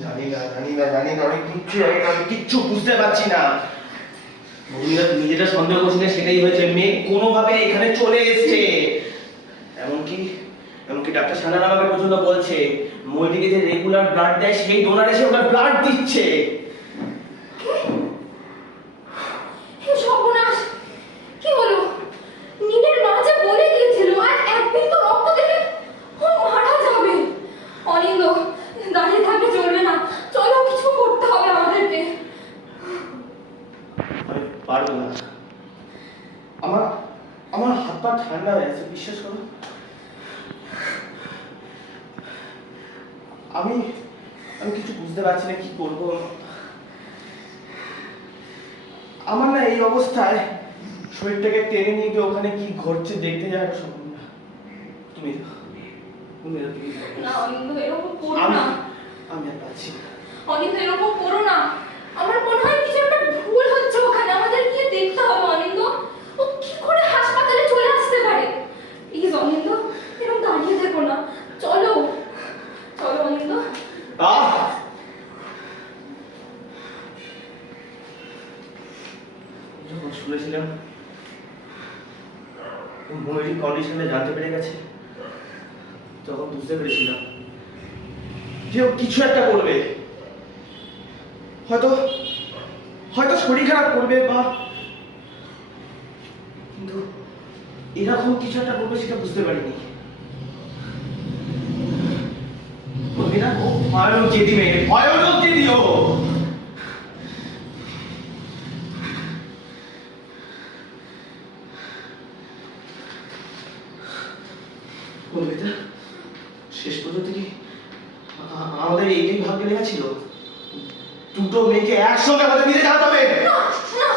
জানি না, আমি কিচ্ছু বুঝতে পারছি না। নিজেটা সন্দেহ করছি না, সেটাই হয়েছে। মেয়ে কোনোভাবে এখানে চলে এসছে। এমনকি ডাক্তার সানার আমাকে পর্যন্ত বলছে মৌলিকে যে রেগুলার ব্লাড দেয় সেই ডোনার এসে ওনার ব্লাড দিচ্ছে। সর্বনাশ! কি হলো? নীলের মা যে বলে দিয়েছিল আর একদিন তো রক্ত দিলে ও মারা যাবে। অনিন্দ, দাঁড়িয়ে থাকলে চলবে না, চলো কিছু করতে হবে আমাদেরকে। আমি পারবো না। আমার হাত পা ঠান্ডা হয়ে আছে, বিশ্বাস করো। আমি কিছু বুঝতে পারছি না কি করবো। আমার না এই অবস্থায় শরীরটাকে টেনে নিয়ে গিয়ে ওখানে কি ঘটছে দেখতে যাওয়াটা সম্ভব না। তুমি না অনিন্দ, এরকম করো না। আমি আর পাচ্ছি না। অনিন্দ, এরকম করো না। আমার মনে হয় কিছু একটা ভুল হচ্ছে ওখানে, আমাদের গিয়ে দেখতে হবে। অনিন্দ, ও কি করে হাসপাতালে চলে আসতে পারে? প্লিজ অনিন্দ, এরকম দাঁড়িয়ে থেকো না, চলো চলো অনিন্দ। যখন শুনেছিলাম ময়ূরী কন্ডিশনে জানতে পেরে গেছে, তখন বুঝতে পেরেছিলাম যে ও কিছু একটা করবে। হয়তো শরীর খারাপ করবে, বা কিন্তু এরকম কিছু একটা করবে সেটা বুঝতে পারিনি। বলবি না ও ভয়ানক জেদি মেয়ে, ভয়ানক জেদি ও। বলবিতা, শেষ পর্যন্ত কি আমাদের এইটাই ভাগ্যে লেখা ছিল? দুটো মেয়েকে একসঙ্গে আমাদের নিতে যাওয়া যাবে? না না